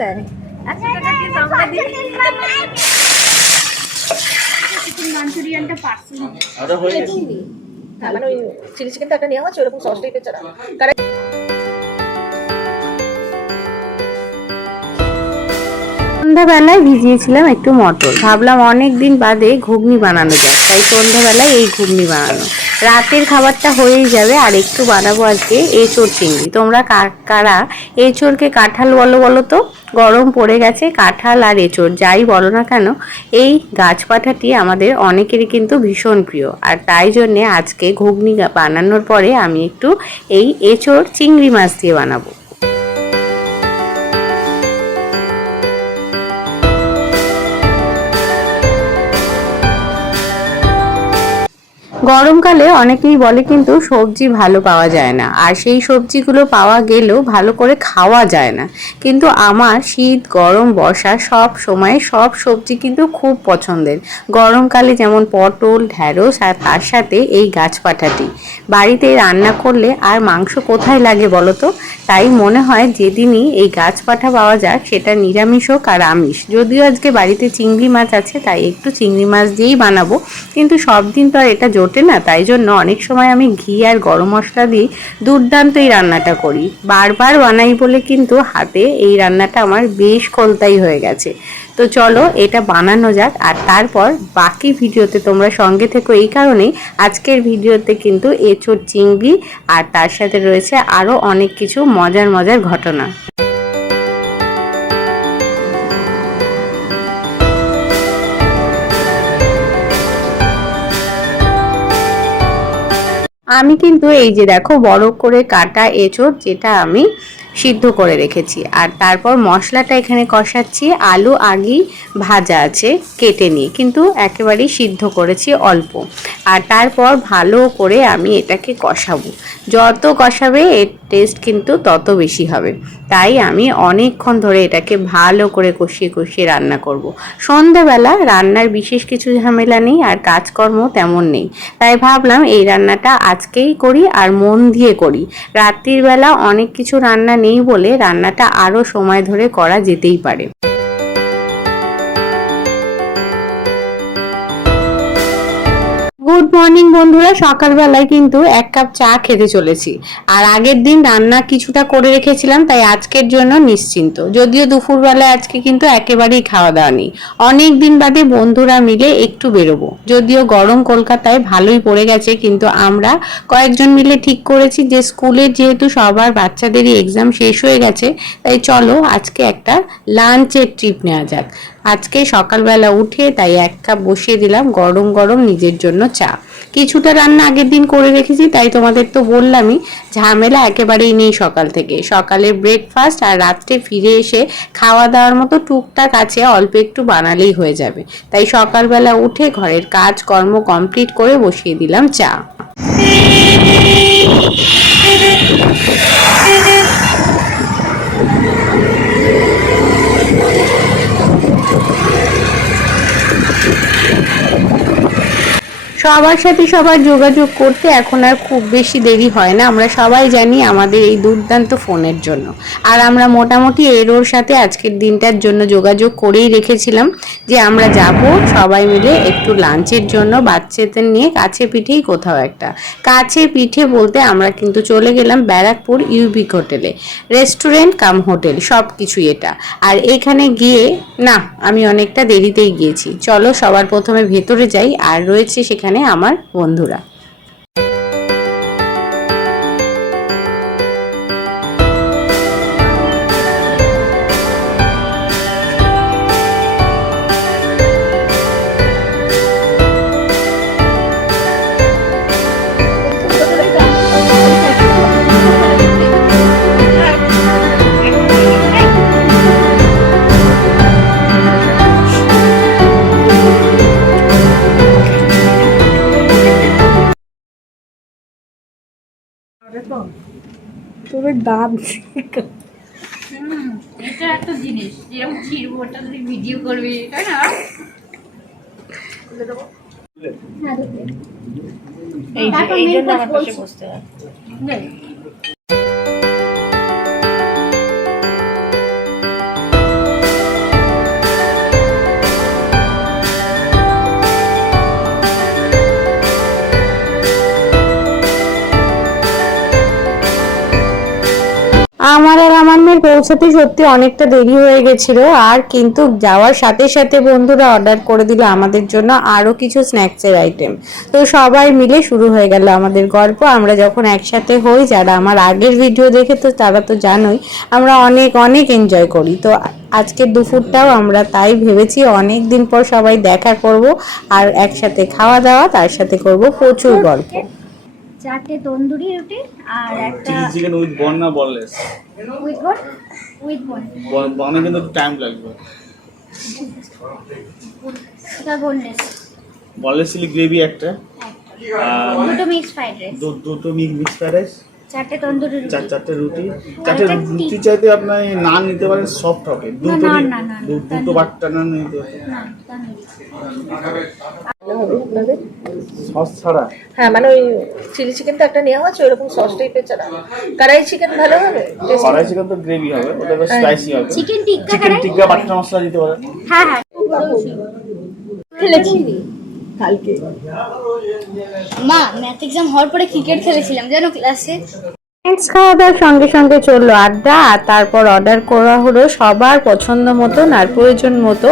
দেয়। মাঞ্চুরিয়ানটা পার্সেল মানে ওই চিলি চিকেনটা একটা নেওয়া আছে, ওরকম সস টাইপের ছাড়া। সন্ধ্যাবেলায় ভিজিয়েছিলাম একটু মটর, ভাবলাম অনেক দিন বাদে ঘুগনি বানানো যায়, তাই সন্ধ্যাবেলায় এই ঘুগনি বানানো। রাতের খাবারটা হয়েই যাবে, আর একটু বানাবো আজকে এঁচোড় চিংড়ি। তোমরা কারা এঁচোড়কে কাঁঠাল বলো বলো তো? গরম পড়ে গেছে, কাঁঠাল আর এঁচোড় যাই বলো না কেন, এই গাছপাঠাটি আমাদের অনেকেরই কিন্তু ভীষণ প্রিয়। আর তাই জন্যে আজকে ঘুগনি বানানোর পরে আমি একটু এই এঁচোড় চিংড়ি মাছ দিয়ে বানাবো। গরমকালে অনেকেই বলে কিন্তু সবজি ভালো পাওয়া যায় না, আর সেই সবজিগুলো পাওয়া গেলেও ভালো করে খাওয়া যায় না। কিন্তু আমার শীত গরম বর্ষা সব সময় সব সবজি কিন্তু খুব পছন্দের। গরমকালে যেমন পটল, ঢ্যাঁড়স, আর তার সাথে এই গাছপাঠাটি বাড়িতে রান্না করলে আর মাংস কোথায় লাগে বলো তো? তাই মনে হয় যেদিনই এই গাছপাঠা পাওয়া যাক সেটা নিরামিষ হোক আর আমিষ। যদিও আজকে বাড়িতে চিংড়ি মাছ আছে, তাই একটু চিংড়ি মাছ দিয়েই বানাবো, কিন্তু সব দিন তো আর এটা জোটে না। তাই জন্য অনেক সময় আমি ঘি আর গরম মশলা দিয়ে দুর্দান্ত এই রান্নাটা করি। বারবার বানাই বলে কিন্তু হাতে এই রান্নাটা আমার বেশ খোলতাই হয়ে গেছে। তো চলো এটা বানানো যাক, আর তারপর বাকি ভিডিওতে তোমরা সঙ্গে থেকো। এই কারণেই আজকের ভিডিওতে কিন্তু এঁচোড় চিংড়ি আর তার সাথে রয়েছে আরও অনেক কিছু মজার মজার ঘটনা। আমি কিন্তু এই যে দেখো বড় করে কাটা এঁচোড়, যেটা আমি সিদ্ধ করে রেখেছি, আর তারপর মশলাটা এখানে কষাচ্ছি। আলু আগেই ভাজা আছে কেটে নিয়ে, কিন্তু একেবারেই সিদ্ধ করেছি অল্প। আর তারপর ভালো করে আমি এটাকে কষাবো। যত কষাবে এর টেস্ট কিন্তু তত বেশি হবে। তাই আমি অনেকক্ষণ ধরে এটাকে ভালো করে কষিয়ে কষিয়ে রান্না করব। সন্ধ্যাবেলা রান্নার বিশেষ কিছু ঝামেলা নেই, আর কাজকর্ম তেমন নেই, তাই ভাবলাম এই রান্নাটা আজকেই করি আর মন দিয়ে করি। রাত্রির বেলা অনেক কিছু রান্না নেই বলে রান্নাটা আরো সময় ধরে করা যেতেই পারে। গুড মর্নিং বন্ধুরা, সকালবেলায় কিন্তু এক কাপ চা খেতে চলেছি। আর আগের দিন রান্না কিছুটা করে রেখেছিলাম, তাই আজকের জন্য নিশ্চিন্ত। যদিও দুপুরবেলায় আজকে কিন্তু একেবারেই খাওয়া দাওয়া নেই। অনেক দিন বাদে বন্ধুরা মিলে একটু বেরোবো। যদিও গরম কলকাতায় ভালোই পড়ে গেছে, কিন্তু আমরা কয়েকজন মিলে ঠিক করেছি যে স্কুলের যেহেতু সবার বাচ্চাদেরই এক্সাম শেষ হয়ে গেছে, তাই চলো আজকে একটা লাঞ্চের ট্রিপ নেওয়া যাক। আজকে সকালবেলা উঠে তাই এক কাপ বসিয়ে দিলাম গরম গরম নিজের জন্য চা। কিছুটা রান্না আগের দিন করে রেখেছি, তাই তোমাদের তো বললামই ঝামেলা একেবারেই নেই সকাল থেকে। সকালে ব্রেকফাস্ট আর রাত্রে ফিরে এসে খাওয়া দাওয়ার মতো টুকটাক আছে, অল্প একটু বানালেই হয়ে যাবে। তাই সকালবেলা উঠে ঘরের কাজ কর্ম কমপ্লিট করে বসিয়ে দিলাম চা। সবার সাথে সবার যোগাযোগ করতে এখন আর খুব বেশি দেরি হয় না। আমরা সবাই জানি আমাদের এই দুর্দান্ত ফোনের জন্য। আর আমরা মোটামুটি এর সাথে আজকের দিনটার জন্য যোগাযোগ করেই রেখেছিলাম যে আমরা যাব সবাই মিলে একটু লাঞ্চের জন্য বাচ্চাদের নিয়ে কাছে পিঠেই কোথাও একটা। কাছে পিঠে বলতে আমরা কিন্তু চলে গেলাম ব্যারাকপুর ইউবিক হোটেলে। রেস্টুরেন্ট কাম হোটেল সব কিছুই এটা। আর এখানে গিয়ে না, আমি অনেকটা দেরিতেই গিয়েছি। চলো সবার প্রথমে ভেতরে যাই, আর রয়েছে সেখানে আমার বন্ধুরা। তবে দাঁত এটা একটা জিনিস যেরকম চিরবটা যদি ভিডিও করবি, তাই না? এই জন্য আমার পাশে বসতে হয়। আমার আর আমার মেয়ের পৌঁছাতে সত্যি অনেকটা দেরি হয়ে গেছিল, আর কিন্তু যাওয়ার সাথে সাথে বন্ধুরা অর্ডার করে দিল আমাদের জন্য আরো কিছু স্ন্যাক্সের আইটেম। তো সবাই মিলে শুরু হয়ে গেল আমাদের গল্প। আমরা যখন একসাথে হই, যারা আমার আগের ভিডিও দেখে তো তারা তো জানোই আমরা অনেক অনেক এনজয় করি। তো আজকের দুপুরটাও আমরা তাই ভেবেছি, অনেক দিন পর সবাই দেখা করব আর একসাথে খাওয়া দাওয়া, তার সাথে করব প্রচুর গল্প। 4টে তন্দুরি রুটি আর একটা চিলি চিকেন উইথ বন না বললেস? উইথ বন। উইথ বন বনে কিন্তু টাইম লাগবে। এটা বোনলেস। বললেস চিলি গ্রেভি একটা, আর দুটো মিক্স ফ্রাইড রাইস। দুটো মিক্স ফ্রাইড রাইস, 4টে তন্দুরি রুটি। চারটে রুটি। চারটে রুটি চাইতে আপনি নান নিতে পারেন, সফট হবে। দুটো বাট্টা নান নিতে পারেন। না তা নেই। সস ছাড়া? হ্যাঁ মানে ওই চিলি চিকেনটা একটা নেওয়া আছে ওরকম সস টাইপের ছাড়া। কড়াই চিকেন ভালো হবে? কড়াই চিকেন তো গ্রেভি হবে, ওটা তো স্পাইসি হবে। চিকেন টিক্কা চিকেন টিক্কা বাট্টা মশলা দিতে পারেন। হ্যাঁ হ্যাঁ খেলেছি কালকে মা ম্যাথ এক্সাম হওয়ার পরে ক্রিকেট খেলেছিলাম জানো ক্লাসে। স্ন্যাক্স খাওয়া দাওয়ার সঙ্গে সঙ্গে চললো আড্ডা, আর তারপর অর্ডার করা হলো সবার পছন্দ মতন আর প্রয়োজন মতো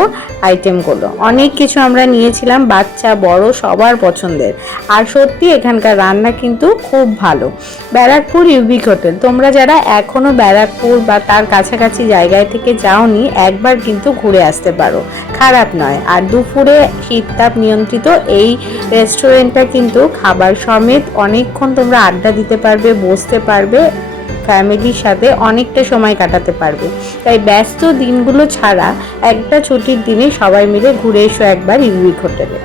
আইটেমগুলো। অনেক কিছু আমরা নিয়েছিলাম, বাচ্চা বড় সবার পছন্দের। আর সত্যি এখানকার রান্না কিন্তু খুব ভালো। ব্যারাকপুর ইউবিক হোটেল, তোমরা যারা এখনও ব্যারাকপুর বা তার কাছাকাছি জায়গায় থেকে যাওনি, একবার কিন্তু ঘুরে আসতে পারো, খারাপ নয়। আর দুপুরে শীততাপ নিয়ন্ত্রিত এই রেস্টুরেন্টটা কিন্তু খাবার সমেত অনেকক্ষণ তোমরা আড্ডা দিতে পারবে, বসতে পারবে, ফ্যামিলির সাথে অনেকটা সময় কাটাতে পারবে। তাই ব্যস্ত দিনগুলো ছাড়া একটা ছুটির দিনে সবাই মিলে ঘুরে এসো একবার ইউবিক হোটেলে।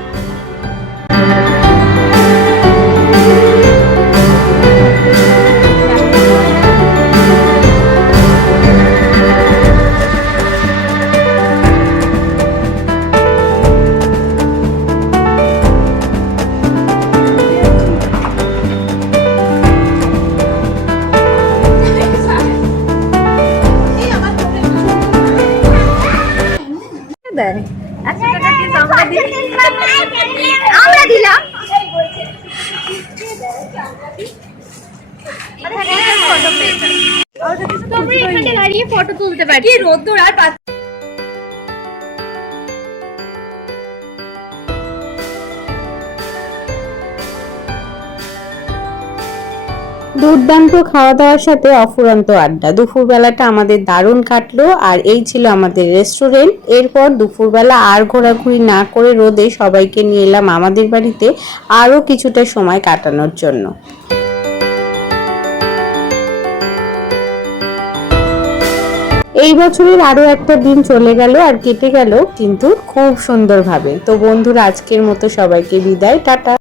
আমরা দিলাম তোমরা এখানে দাঁড়িয়ে ফটো তুলতে পারো। কি রোদ্দুর আর দুর্দান্ত খাওয়া দাওয়ার সাথে অফুরন্ত আড্ডা। দুপুরবেলাটা আমাদের দারুণ কাটলো। আর এই ছিল আমাদের রেস্টুরেন্ট। এরপর দুপুরবেলা আর ঘোরাঘুরি না করে রোদে সবাইকে নিয়ে এলাম আমাদের বাড়িতে আরও কিছুটা সময় কাটানোর জন্য। এই বছরের আরো একটা দিন চলে গেল আর কেটে গেল কিন্তু খুব সুন্দরভাবে। তো বন্ধুরা, আজকের মতো সবাইকে বিদায়, টাটা।